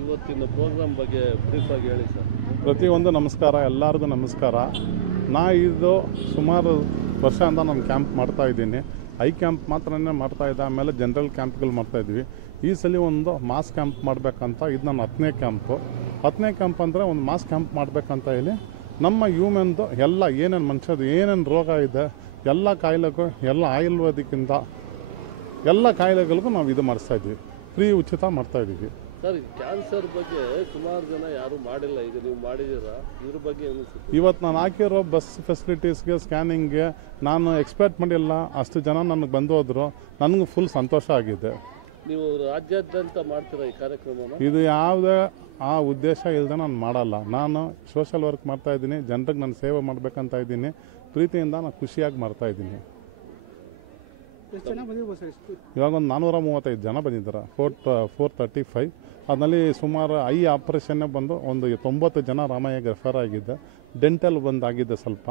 ಇವತ್ತಿನ ಪ್ರೋಗ್ರಾಮ್ ಬಗ್ಗೆ ಬ್ರೀಫಾಗಿ ಹೇಳಿ ಸರ್. ಪ್ರತಿಯೊಂದು ನಮಸ್ಕಾರ, ಎಲ್ಲರಿಗೂ ನಮಸ್ಕಾರ. ಇದು ಸುಮಾರು ವರ್ಷದಿಂದ ನಾನು ಕ್ಯಾಂಪ್ ಮಾಡ್ತಾಯಿದ್ದೀನಿ. ಐ ಕ್ಯಾಂಪ್ ಮಾತ್ರನೇ ಮಾಡ್ತಾಯಿದ್ದೆ, ಆಮೇಲೆ ಜನರಲ್ ಕ್ಯಾಂಪ್ಗಳು ಮಾಡ್ತಾಯಿದ್ವಿ. ಈ ಸಲ ಒಂದು ಮಾಸ್ ಕ್ಯಾಂಪ್ ಮಾಡಬೇಕಂತ, ಇದು ನನ್ನ 10ನೇ ಕ್ಯಾಂಪು. 10ನೇ ಕ್ಯಾಂಪ್ ಅಂದರೆ ಒಂದು ಮಾಸ್ ಕ್ಯಾಂಪ್ ಮಾಡಬೇಕಂತ ಹೇಳಿ ನಮ್ಮ ಹ್ಯೂಮನ್ದು ಎಲ್ಲ ಏನೇನು ಮನುಷ್ಯದು ಏನೇನು ರೋಗ ಇದೆ ಎಲ್ಲ ಕಾಯಿಲೆಗೂ, ಎಲ್ಲ ಆಯುರ್ವೇದಿಕ್ಕಿಂದ ಎಲ್ಲ ಕಾಯಿಲೆಗಳಿಗೂ ನಾವು ಇದು ಮಾಡಿಸ್ತಾಯಿದ್ವಿ, ಫ್ರೀ ಉಚಿತ ಮಾಡ್ತಾಯಿದ್ದೀವಿ. ಸರ್, ಕ್ಯಾನ್ಸರ್ ಬಗ್ಗೆ ಸುಮಾರು ಜನ ಯಾರೂ ಮಾಡಿಲ್ಲ, ಈಗ ನೀವು ಮಾಡಿದ್ದೀರಾ, ಇದ್ರ ಬಗ್ಗೆ ಏನು? ಇವತ್ತು ನಾನು ಹಾಕಿರೋ ಬಸ್ ಫೆಸಿಲಿಟೀಸ್ಗೆ, ಸ್ಕ್ಯಾನಿಂಗ್ಗೆ ನಾನು ಎಕ್ಸ್ಪೆಕ್ಟ್ ಮಾಡಿಲ್ಲ. ಅಷ್ಟು ಜನ ನನಗೆ ಬಂದು ಹೋದರು, ನನಗೂ ಫುಲ್ ಸಂತೋಷ ಆಗಿದೆ. ನೀವು ರಾಜ್ಯಾದ್ಯಂತ ಮಾಡ್ತೀರಾ ಈ ಕಾರ್ಯಕ್ರಮನ? ಇದು ಯಾವುದೇ ಆ ಉದ್ದೇಶ ಇಲ್ಲದೆ ನಾನು ಮಾಡಲ್ಲ. ನಾನು ಸೋಷಲ್ ವರ್ಕ್ ಮಾಡ್ತಾಯಿದ್ದೀನಿ, ಜನರಿಗೆ ನಾನು ಸೇವೆ ಮಾಡಬೇಕಂತ ಇದ್ದೀನಿ. ಪ್ರೀತಿಯಿಂದ ನಾನು ಖುಷಿಯಾಗಿ ಮಾಡ್ತಾಯಿದ್ದೀನಿ. ಇವಾಗ ಒಂದು 435 ಜನ ಬಂದಿದ್ದಾರೆ, 435. ಅದರಲ್ಲಿ ಸುಮಾರು ಐ ಆಪ್ರೇಷನ್ನೇ ಬಂದು ಒಂದು 90 ಜನ ರಾಮಯ್ಯಗೆ ರೆಫರ್ ಆಗಿದೆ. ಡೆಂಟಲ್ ಬಂದಾಗಿದೆ ಸ್ವಲ್ಪ,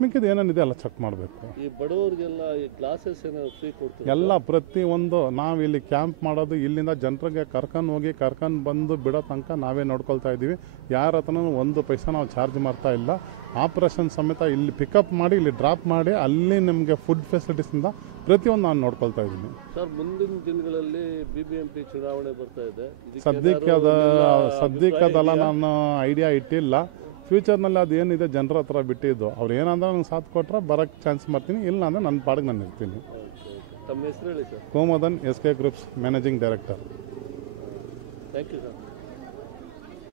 ಮಿಕ್ಕಿದ ಏನೇನಿದೆ ಎಲ್ಲ ಚೆಕ್ ಮಾಡಬೇಕು. ಈ ಬಡವರಿಗೆಲ್ಲ ಈ ಗ್ಲಾಸಸ್ ಏನೋ ಫ್ರೀ ಕೊಡ್ತೀವಿ ಎಲ್ಲ ಪ್ರತಿಯೊಂದು ನಾವು ಇಲ್ಲಿ ಕ್ಯಾಂಪ್ ಮಾಡೋದು, ಇಲ್ಲಿಂದ ಜನರಿಗೆ ಕರ್ಕೊಂಡು ಹೋಗಿ ಕರ್ಕೊಂಡು ಬಂದು ಬಿಡೋ ತನಕ ನಾವೇ ನೋಡ್ಕೊಳ್ತಾ ಇದ್ದೀವಿ. ಯಾರ ಹತ್ರನೂ 1 ಪೈಸಾ ನಾವು ಚಾರ್ಜ್ ಮಾಡ್ತಾ ಇಲ್ಲ. ಆಪ್ರೇಷನ್ ಸಮೇತ ಇಲ್ಲಿ ಪಿಕಪ್ ಮಾಡಿ ಇಲ್ಲಿ ಡ್ರಾಪ್ ಮಾಡಿ ಅಲ್ಲಿ ನಿಮಗೆ ಫುಡ್ ಫೆಸಿಲಿಟೀಸಿಂದ ಪ್ರತಿಯೊಂದು ನಾನು ನೋಡ್ಕೊಳ್ತಾ ಇದ್ದೀನಿ. ಸರ್, ಮುಂದಿನ ದಿನಗಳಲ್ಲಿ BBMP ಚುನಾವಣೆ ಬರ್ತಾ ಇದೆ. ಸದ್ಯಕ್ಕೆ ಅದೆಲ್ಲ ನಾನು ಐಡಿಯಾ ಇಟ್ಟಿಲ್ಲ. ಫ್ಯೂಚರ್ನಲ್ಲಿ ಅದು ಏನಿದೆ ಜನರ ಹತ್ರ ಬಿಟ್ಟಿದ್ದು. ಅವ್ರು ಏನಂದ್ರೆ ನಂಗೆ ಸಾಥ್ ಕೊಟ್ಟರೆ ಬರೋಕ್ಕೆ ಚಾನ್ಸ್ ಮಾಡ್ತೀನಿ, ಇಲ್ಲ ಅಂದರೆ ನನ್ನ ಪಾಡಿಗೆ ನಾನು ಇರ್ತೀನಿ. ತಮ್ಮ ಹೆಸರು ಹೇಳಿ ಸರ್. ಕೋಮದನ್, SK groups managing director. Thank you sir.